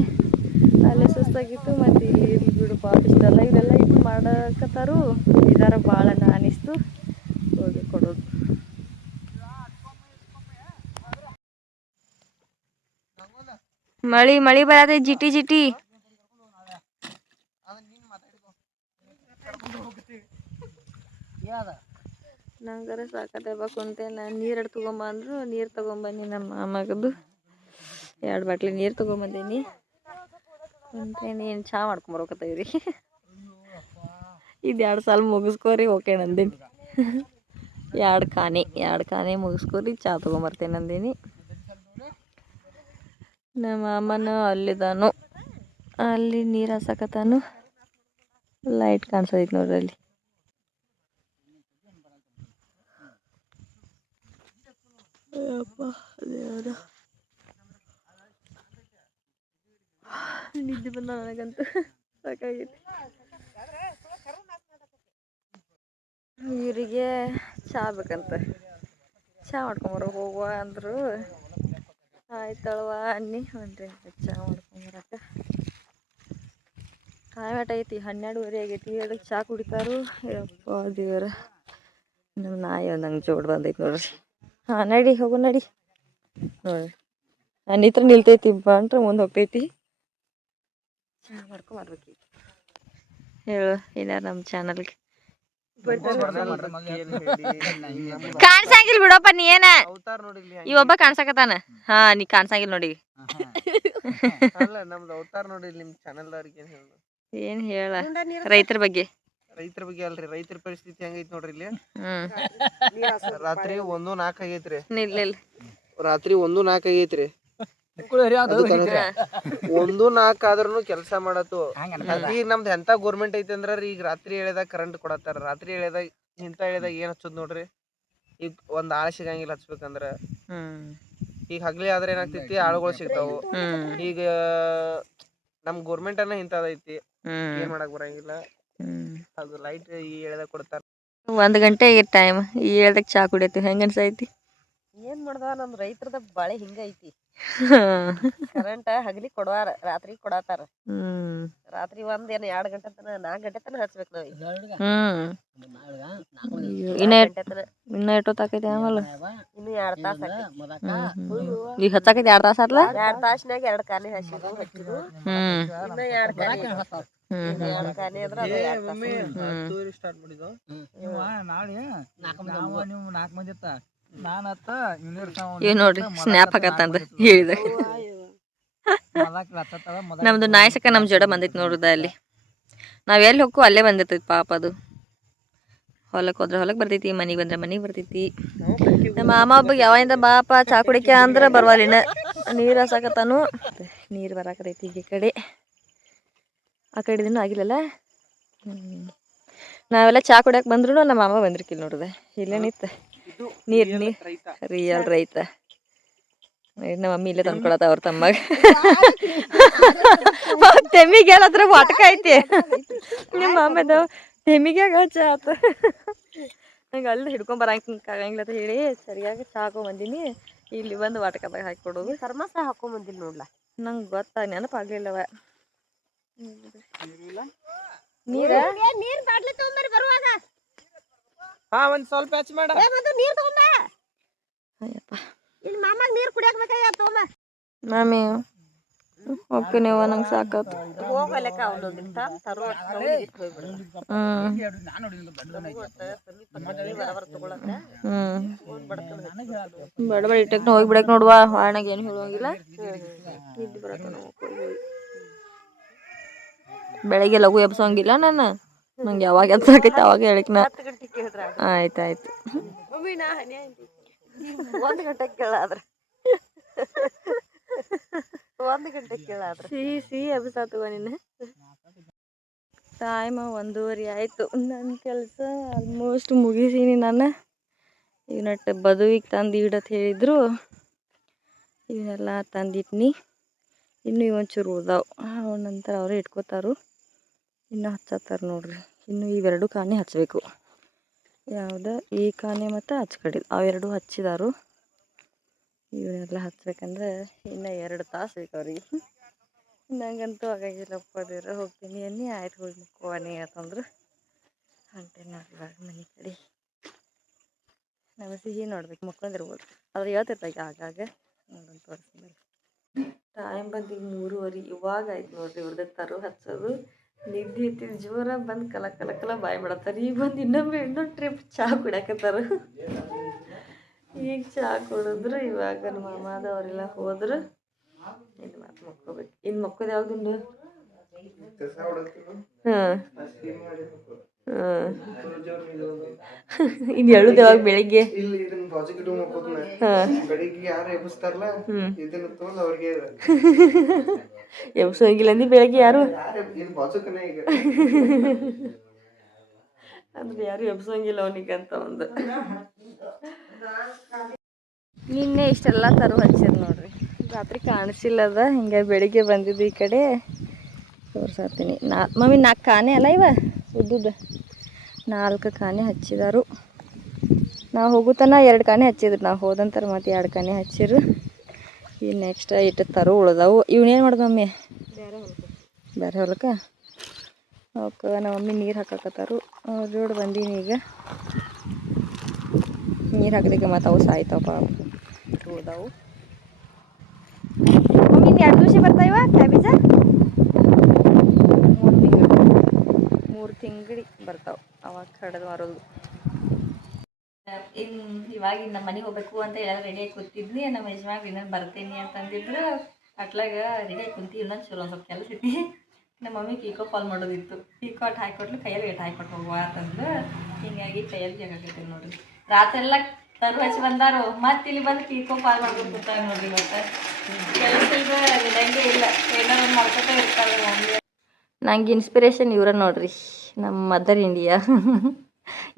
ಅಲ್ಲೇ ಸುಸ್ತಾಗಿತ್ತು. ಮತ್ತು ಇಲ್ಲಿ ಬಿಡು ಪಾಪ ಇಷ್ಟೆಲ್ಲ ಇದೆಲ್ಲ ಇದು ಮಾಡಕತ್ತಾರು ಇದಾರ ಭಾಳ ಅನಿಸ್ತು. ಹೋಗಿ ಕೊಡೋದು. ಮಳಿ ಬರತ್ತೆ ಜಿಟಿ ಜಿಟಿ. ನಂಗಾರ ಸಾಕತ್ತೆ ಕುಂತೆ. ನಾನು ನೀರು ತೊಗೊಂಬ ಅಂದರು, ನೀರು ತೊಗೊಂಬಂದು ನಮ್ಮ ಮಾಮಗದು 2 ಬಾಟ್ಲಿ ನೀರು ತೊಗೊಂಬಂದೀನಿ. ಕುಂತೇನಿ. ಏನು ಚಹಾ ಮಾಡ್ಕೊಂಬರ್ಬೇಕತ್ತೀರಿ. ಇದು 2 ಸಾಲ ಮುಗಿಸ್ಕೋರಿ ಓಕೆ ನಂದೀನಿ. 2 ಖಾನೆ ಮುಗಿಸ್ಕೋರಿ ಚಹಾ ತೊಗೊಂಬರ್ತೇನೆ ಅಂದೀನಿ. ನಮ್ಮ ಮಾಮನ ಅಲ್ಲಿದ್ದಾನು, ಅಲ್ಲಿ ನೀರು ಹಾಸಕತ್ತಾನು. ಲೈಟ್ ಕಾಣಿಸೋದೈತೆ ನೋಡ್ರಿ ಅಲ್ಲಿ. ನಿದ್ದೆ ಬಂದ ನನಗಂತೂ ಸಾಕಾಗೈತಿ. ಇವರಿಗೆ ಚಹಾ ಬೇಕಂತ, ಚಹಾ ಮಾಡ್ಕೊಂಬರೋ ಹೋಗುವ ಅಂದರು. ಆಯ್ತಳವ ಅನ್ನಿ ಹೊಂಟ್ರಿ ಚಹಾ ಮಾಡ್ಕೊಂಬರಕ್ಕೆ. ಟೈಮ್ ಆಗೈತಿ 12:30 ಆಗೈತಿ. 2ಕ್ಕೆ ಚಹಾ ಕುಡಿತಾರು. ಯಪ್ಪ ದೇವ್ರ, ನಮ್ಮ ನಾಯಿ ನಂಗೆ ಜೋಡ್ ಬಂದೈತಿ ನೋಡ್ರಿ. ಹಾಂ ನಡಿ ಹೋಗು ನಡಿ ನೋಡ್ರಿ, ನನ್ನ ಹತ್ರ ನಿಲ್ತೈತಿ ಬಂಟ್ರೆ ಮುಂದೆ ಹೋಗ್ತೈತಿ. ಚಹಾ ಮಾಡ್ಕೊಂಬರ್ಬೇಕು. ಹೇಳು ಏನಾರು ನಮ್ಮ ಚಾನಲ್ಗೆ ಕಾಣ್ಸಂಗಿಲ್ಲ ಬಿಡಪ್ಪ. ನೀ ಏನ ಅವತಾರ ನೋಡಿಲ್ಲಿ ಈ ಒಬ್ಬ ಕಾಣ್ಸಕತ್ತಾನ. ಹಾ ನೀ ಕಾಣ್ಸಂಗಿಲ್ಲ ನೋಡಿ. ಅಲ್ಲ ನಮ್ದು ಅವತಾರ ನೋಡಿಲ್ಲಿ ನಿಮ್ಮ ಚಾನಲ್ದವ್ರಿಗೆ ಏನ್ ಹೇಳ ರೈತರ ಬಗ್ಗೆ ಅಲ್ರಿ. ರೈತರ ಪರಿಸ್ಥಿತಿ ಹೆಂಗೈತಿ ನೋಡ್ರಿ ಇಲ್ಲಿ. ರಾತ್ರಿ 1:04 ಆಗೈತ್ರಿ. ರಾತ್ರಿ 1:04 ಆಗೈತ್ರಿ. 1:04 ಆದ್ರೂ ಕೆಲಸ ಮಾಡತ್ತು. ಈಗ ನಮ್ದು ಎಂತ ಗೋರ್ಮೆಂಟ್ ಐತಿ ಅಂದ್ರ ಈಗ ರಾತ್ರಿ ಎಳೆದಾಗ ಕರೆಂಟ್ ಕೊಡತ್ತಾರ. ರಾತ್ರಿ ಎಳೆದಾಗ ಇಂತ ಎಳೆದಾಗ ಏನ್ ಹಚ್ಚೋದ್ ನೋಡ್ರಿ. ಈಗ ಒಂದ್ ಆಳ ಸಿಗಂಗಿಲ್ಲ ಹಚ್ಬೇಕಂದ್ರ. ಈಗ ಹಗ್ಲಿ ಆದ್ರೆ ಏನಾಗ್ತೈತಿ, ಆಳುಗಳು ಸಿಗ್ತಾವು. ಈಗ ನಮ್ ಗೋರ್ಮೆಂಟ್ ಅನ್ನ ಇಂತದೈತಿ, ಏನ್ ಮಾಡಕ್ ಬರಂಗಿಲ್ಲ. ಅದು ಲೈಟ್ ಈ ಎಳೆದಾಗ ಕೊಡ್ತಾರ. 1 ಗಂಟೆ ಟೈಮ್, ಈ ಹೇಳ್ದಕ್ ಚಾ ಕುಡಿಯತ್ತೀವಿ. ಹೆಂಗ ಅನ್ಸೈತಿ? ಏನ್ ಮಾಡ್ದ ನಮ್ ರೈತರದ ಬಾಳೆ ಹಿಂಗೈತಿ. ಕರೆಂಟ್ ಹಗಲಿ ಕೊಡವಾರ, ರಾತ್ರಿ ಕೊಡತಾರ. ರಾತ್ರಿ 1 2 ಗಂಟೆ ತನ 4 ಗಂಟೆ ತನ ಹಚ್ಬೇಕು ನಾವ್. ಇನ್ನ ಎಷ್ಟೊತ್ತಾಕೈತಿ ಆಮೇಲೆ? ಇನ್ನು 2 ತಾಸ ಈಗ ಹಚ್ಚಾಕೈತಿ 2 ತಾಸ ಆತ್ಲ? 2 ತಾಸ್ನಾಗ 2 ಕಾನೆ ಹಚ್ಚಿದ್ರು. ಇನ್ನ 2 ಕಾನೆ 2 ಕಾನೆ ಅಂದ್ರ ಅದು 2 ತಾಸ. ಸ್ಟಾರ್ಟ್ ಮಾಡಿದ್ವು. ಇವ್ ನೋಡ್ರಿ ಸ್ನ್ಯಾಪ್ ಹಾಕತ್ತಂದ ಹೇಳಿದ. ನಮ್ದು ನಾಯ್ಸಕ ನಮ್ ಜೋಡ ಬಂದೈತಿ ನೋಡುದ. ಅಲ್ಲಿ ನಾವ್ ಎಲ್ಲಿ ಹೋಗು ಅಲ್ಲೇ ಬಂದಿರ್ತೈತಿ ಪಾಪ. ಅದು ಹೊಲಕ್ ಹೋದ್ರೆ ಹೊಲಕ್ ಬರ್ತೈತಿ, ಮನಿಗ್ ಬಂದ್ರೆ ಮನಿಗ್ ಬರ್ತೈತಿ. ನಮ್ಮ ಮಾಮ ಒಬ್ಬ ಯಾವಾಗಿಂದ ಬಾಪ ಚಾ ಕುಡಿಕ ಅಂದ್ರ ಬರ್ವಾಲಿನ. ನೀರ್ ಹಸಾಕತ್ತಾನು. ನೀರ್ ಬರಾಕತೈತಿ ಈ ಕಡೆ. ಆ ಕಡೆ ದಿನ ಆಗಿಲ್ಲಲ್ಲ. ನಾವೆಲ್ಲ ಚಾ ಕುಡಿಯಕ್ ಬಂದ್ರು ನಮ್ಮ ಮಾಮ ಬಂದ್ರಿಕಿಲ್ ನೋಡುದ. ಇಲ್ಲೇ ನಿತ್ತ ನೀರ್ ರಿಯಲ್ ರೈತ. ನಮ್ಮ ಮಮ್ಮಿ ಇಲ್ಲೇ ತಂದ್ಕೊಳತ್ತ ಅವ್ರ ತಮ್ಮಾಗ. ತೆಮ್ಮಿಗೆ ಹೇಳತ್ರ ವಾಟಕ ಐತಿ. ನಿಮ್ಮ ಮಾಮದ ತೆಮ್ಮಿಗೆ ಹಚ್ಚ ಆತ. ನಂಗೆ ಅಲ್ಲಿ ಹಿಡ್ಕೊಂಡ್ ಬರಂಗಿಲ್ಲ ಅಂತ ಹೇಳಿ ಸರಿಯಾಗಿ ಚಾ ಹಾಕೊಂಡ್ ಬಂದೀನಿ. ಇಲ್ಲಿ ಬಂದು ವಾಟಕದಾಗ ಹಾಕಿ ಕೊಡೋದು. ಥರ್ಮಸ ಹಾಕೊಂಡ್ ಬಂದಿಲ್ಲ ನೋಡ್ಲಾ. ನಂಗೆ ಗೊತ್ತ ನೆನಪಾಗ್ಲಿಲ್ಲವ. ನೀರ್ ಬಾಟ್ಲಿ ತಗೊಂಬರಿ ಬರುವಾಗ. ಹಾ ಒಂದ್ ಸ್ವಲ್ಪ ಹಚ್ಚ ಮಾಡ. ನೀರ್ ತಗೊಂಬ. ಅಯ್ಯಪ್ಪ ಇಲ್ಲಿ ಮಾಮಾಗ ನೀರ್ ಕುಡಿಯಾಕ ಬೇಕಾಗ್ಯ ತಗೊಂಬ. ಮಾಮಿ ಓಕೆ ನೀವು ನಂಗೆ ಸಾಕಾತು. ಹೋಗಲೆಕ್ಕ ಅವನೊಂದಿಟ್ಟು ತರೋ ಇಟ್ಟು ಹೋಗ್ಬಿಡು ಬರಬರ ತಗೊಳಕ ಬೇಡ ಬೇಡ ಇಟ್ಟಕ್ಕೆ ಹೋಗ್ಬಿಡಕ್ಕೆ ನೋಡುವ ಹಾಳಾಗ ಏನು ಹೇಳುವಂಗಿಲ್ಲ. ನಿದ್ದೆ ಬರತ್ತ ಬೆಳಗ್ಗೆ ಲಘು ಎಬ್ಸೋಂಗಿಲ್ಲ ನಾನು. ನಂಗೆ ಯಾವಾಗ ಎಬ್ಸಾಕೈತಿ ಅವಾಗ ಹೇಳಿಕ್ನ. 10 ಗಂಟೆಗೆ ಕೇಳ್ರ ಆಯ್ತಾಯ್ತು. 1 ಗಂಟೆಗೆ ಕೇಳಾದ್ರೆ 1 ಗಂಟೆಗೆ ಕೇಳಾದ್ರೆ ಸಿಹಿ ಎಬ್ಸಾತವ ನಿನ್ನ. ಟೈಮ್ 1:30 ಆಯಿತು. ನನ್ನ ಕೆಲಸ ಆಲ್ಮೋಸ್ಟ್ ಮುಗಿಸೀನಿ ನಾನು. ಈಗ ನಟ್ಟು ಬದುವಿಗೆ ತಂದು ಇಡತ್ ಹೇಳಿದ್ರು, ಇವನ್ನೆಲ್ಲ ತಂದಿಟ್ನಿ. ಇನ್ನೂ ಇವೊಂಚೂರು ಉಳ್ದಾವ್, ಅವನ ನಂತರ ಅವರೇ ಇಟ್ಕೋತಾರು. ಇನ್ನೂ ಹಚ್ಚತ್ತಾರ ನೋಡ್ರಿ. ಇನ್ನು ಇವೆರಡು ಕಾನೆ ಹಚ್ಚಬೇಕು. ಯಾವ್ದು ಈ ಕಾನೆ ಮತ್ತು ಹಚ್ಕಡಿಲ್ಲ, ಅವೆರಡು ಹಚ್ಚಿದಾರು. ಇವನ್ನೆಲ್ಲ ಹಚ್ಬೇಕಂದ್ರೆ ಇನ್ನು 2 ತಾಸು ಬೇಕು ಅವ್ರಿಗೆ. ನಂಗಂತೂ ಆಗಾಗಿಲ್ಲಪ್ಪ ದೇವ್ರ. ಹೋಗ್ತೀನಿ ಅನ್ನಿ ಆಯ್ತು ಹೋಗಿ ಮುಕ್ಕೋವನಿ ಅಂತಂದ್ರೆ ಹೊಂಟೇನಿ ನೋಡ್ರಿ ಇವಾಗ ಮನೆ ಕಡೆ. ನಾವು ಸಿಹಿ ನೋಡ್ಬೇಕು, ಮುಕ್ಕೊಂಡಿರ್ಬೋದು. ಆದ್ರೆ ಹೇಳ್ತಿರ್ತಾಗ ಆಗಾಗ ನೋಡೋಣ ತೋರಿಸ್ತೀನಿ. ಟೈಮ್ ಬಂದು ಈಗ 3:30 ಇವಾಗ ಆಯ್ತು ನೋಡ್ರಿ. ಇವ್ರದ್ದು ತರು ಹಚ್ಚೋದು ನಿದ್ದೆ ಇತ್ತಿದ್ದು ಜೋರ ಬಂದು ಕಲ ಬಾಯ್ ಮಾಡತ್ತಾರೆ. ಈಗ ಬಂದು ಇನ್ನೊಂದು ಟ್ರಿಪ್ ಚಹಾ ಕುಡಿಯಾಕತ್ತಾರ. ಈಗ ಚಹಾ ಕುಡಿದ್ರು. ಇವಾಗ ನಮ್ಮ ಮಾಮದ ಅವರೆಲ್ಲ ಹೋದ್ರು. ಇನ್ನು ಮತ್ತೆ ಮಕ್ಕೋಬೇಕು. ಇನ್ನು ಮಕ್ಕೋದು ಯಾವ್ದು? ಹಾಂ ಇನ್ನು ಹೇಳುದು ಯಾವಾಗ? ಬೆಳಿಗ್ಗೆ ಎಬ್ಸೋಂಗಿಲ್ಲ ಅಂದು ಬೆಳಗ್ಗೆ ಯಾರು ಅಂದ್ರೆ ಯಾರು ಎಬ್ಸೋಂಗಿಲ್ಲ ಅವನಿಗಂತ ಒಂದು. ನಿನ್ನೆ ಇಷ್ಟೆಲ್ಲ ತರು ಹಚ್ಚಿರ್ ನೋಡ್ರಿ. ರಾತ್ರಿ ಕಾಣಿಸಿಲ್ಲದ, ಹಿಂಗೆ ಬೆಳಿಗ್ಗೆ ಬಂದಿದ್ದು ಈ ಕಡೆ ತೋರ್ಸಾತೀನಿ. ಮಮ್ಮಿ 4 ಕಾನೆ ಅಲ್ಲ ಇವ ಉದ್ದುದ್ದು. 4 ಕಾನೆ ಹಚ್ಚಿದಾರು. ನಾವು ಹೋಗುತ್ತಾನ 2 ಕಾನೆ ಹಚ್ಚಿದ್ರು. ನಾವು ಹೋದಂತಾರೆ ಮತ್ತೆ 2 ಕಾನೆ ಹಚ್ಚಿರು. ಈ ನೆಕ್ಸ್ಟ್ ಇಟ್ಟು ತರು ಉಳ್ದವು. ಇವನೇನು ಮಾಡ್ದು ಮಮ್ಮಿ? ಬೇರೆ ಹೊಲಕ್ಕೆ ಅವಕ್ಕೆ ನಮ್ಮ ಮಮ್ಮಿ ನೀರು ಹಾಕಾಕತ್ತಾರು. ಅವ್ರ ಜೋಡಿ ಬಂದೀನಿ ಈಗ. ನೀರು ಹಾಕಿದಕ್ಕೆ ಮತ್ತು ಅವು ಸಾಯ್ತಾವ ಉಳ್ದವು. ಮಮ್ಮಿ 2 ದಿವಸ ಬರ್ತಾಯಿವ ಕ್ಯಾಬೇಜ? 3 ತಿಂಗಳು ಬರ್ತಾವೆ. ಅವಾಗ ಕಡ್ದು ಮಾರೋದು. ಇವಾಗ ನಮ್ಮ ಮನೆಗೆ ಹೋಗ್ಬೇಕು ಅಂತ ಹೇಳಿ ರೆಡಿಯಾಗಿ ಕೂತಿದ್ನಿ. ನಮ್ಮ ಯಜಮಾನ್ರು ಇನ್ನೊಂದು ಬರ್ತೀನಿ ಅಂತಂದಿದ್ರು. ಅಟ್ಲಾಗ ರೆಡಿಯಾಗಿ ಕುಂತಿ. ಇನ್ನೊಂದು ಚಲೋ ಸ್ವಲ್ಪ ಕೆಲಸ ಐತಿ. ನಮ್ಮ ಮಮ್ಮಿ ಕೀಕೋ ಕಾಲ್ ಮಾಡೋದಿತ್ತು. ಕೀಕೋ ಅಟ್ಟು ಹಾಕಿಕೊಟ್ಲು, ಕೈಯಲ್ಲಿ ಏಟು ಹಾಕಿಕೊಟ್ಟು ಹೋಗುವ ಅಂತಂದು. ಹಿಂಗಾಗಿ ಕೈಯಲ್ಲಿ ಜಾಗತ್ತೈತಿ ನೋಡ್ರಿ. ರಾತ್ರಿ ಎಲ್ಲ ತರು ಹಚ್ಚಿ ಬಂದಾರು. ಮತ್ತೆ ಇಲ್ಲಿ ಬಂದು ಕೀಕೋ ಕಾಲ್ ಮಾಡ್ಕೊಂಡು ಕೂತಾಗ ನೋಡ್ರಿ. ಮತ್ತೆ ಕೆಲಸ ಇದಂಗೆ ಇಲ್ಲ, ಏನಾರು ಮಾಡ್ಕೊತಾ ಇರ್ತಾರೆ ಮಮ್ಮಿ. ನಂಗೆ ಇನ್ಸ್ಪಿರೇಷನ್ ಇವ್ರ ನೋಡ್ರಿ, ನಮ್ಮ ಮದರ್ ಇಂಡಿಯಾ.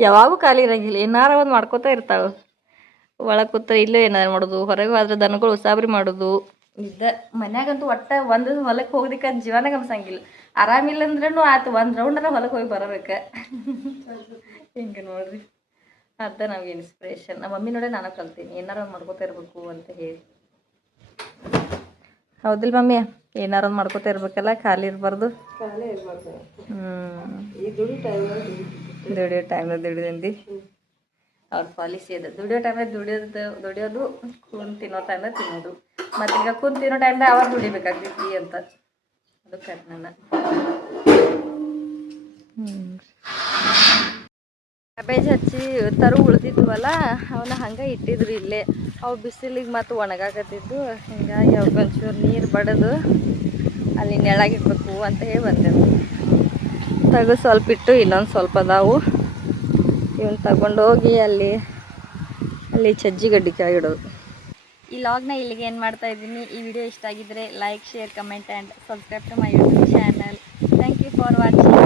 ಯಾವಾಗೂ ಖಾಲಿ ಇರೋಂಗಿಲ್ಲ, ಏನಾರ ಒಂದು ಮಾಡ್ಕೋತಾ ಇರ್ತಾವೆ. ಒಳಗೆ ಕೂತ ಇಲ್ಲೇ ಏನಾರು ಮಾಡೋದು, ಹೊರಗೆ ಹೋದ್ರೆ ದನಗಳು ಉಸಾಬರಿ ಮಾಡೋದು. ಮನ್ಯಾಗಂತೂ ಒಟ್ಟು ಒಂದು ಹೊಲಕ್ಕೆ ಹೋಗೋದಕ್ಕೆ ಜೀವನ ಗಮಸಂಗಿಲ್ಲ. ಆರಾಮಿಲ್ಲ ಅಂದ್ರೂ ಆಯ್ತು, ಒಂದು ರೌಂಡರ ಹೊಲಕ್ಕೆ ಹೋಗಿ ಬರಬೇಕು. ಹಿಂಗೆ ನೋಡ್ರಿ, ಅದ ನಮ್ಗೆ ಇನ್ಸ್ಪಿರೇಷನ್. ನಮ್ಮ ಮಮ್ಮಿ ನೋಡಿ ನಾನು ಕಲ್ತೀನಿ, ಏನಾರು ಒಂದು ಮಾಡ್ಕೋತಾ ಇರಬೇಕು ಅಂತ ಹೇಳಿ. ಹೌದಿಲ್ಲ ಮಮ್ಮಿ? ಏನಾರು ಒಂದು ಮಾಡ್ಕೋತಾ ಇರ್ಬೇಕಲ್ಲ, ಖಾಲಿ ಇರಬಾರ್ದು. ದುಡಿಯೋ ಟೈಮ್ನಾಗ ದುಡಿದಂದು ಅವ್ರ ಪಾಲಿಸಿ ಅದು. ದುಡಿಯೋ ಟೈಮ್ನಾಗ ದುಡಿಯೋದು, ಕುಂತು ತಿನ್ನೋ ಟೈಮ್ನಾಗ ತಿನ್ನೋದು. ಮತ್ತು ಈಗ ಕುಂತು ತಿನ್ನೋ ಟೈಮ್ನಾಗ ಅವಾಗ ದುಡಿಬೇಕಾಗ್ತೈತಿ ಅಂತ. ಅದು ಕರೆಕ್ಟ್ ನನ್ನ. ಕ್ಯಾಬೇಜ್ ಹಚ್ಚಿ ತರು ಉಳಿದಿದ್ವಲ್ಲ, ಅವನ್ನ ಹಂಗೆ ಇಟ್ಟಿದ್ರು ಇಲ್ಲೇ. ಅವು ಬಿಸಿಲಿಗೆ ಮತ್ತು ಒಣಗಾಕತ್ತಿದ್ದು. ಹಿಂಗಾಗಿ ಅವಕ್ಕೊಂಚೂರು ನೀರು ಬಡಿದು ಅಲ್ಲಿ ನೆಳಗಿಡ್ಬೇಕು ಅಂತ ಹೇಳಿ ಬಂದೆವು. ತೆಗೆದು ಸ್ವಲ್ಪ ಇಟ್ಟು ಇನ್ನೊಂದು ಸ್ವಲ್ಪ ಅದಾವು. ಇವನ್ನ ತಗೊಂಡೋಗಿ ಅಲ್ಲಿ ಸಜ್ಜಿ ಗಡ್ಡಿ ಕೆಳಗೆ ಇಡೋದು. ಈ ಲಾಗ್ನ ಇಲ್ಲಿಗೆ ಏನು ಮಾಡ್ತಾ ಇದ್ದೀನಿ. ಈ ವಿಡಿಯೋ ಇಷ್ಟ ಆಗಿದ್ದರೆ like, share, comment and subscribe to my YouTube channel. Thank you for watching.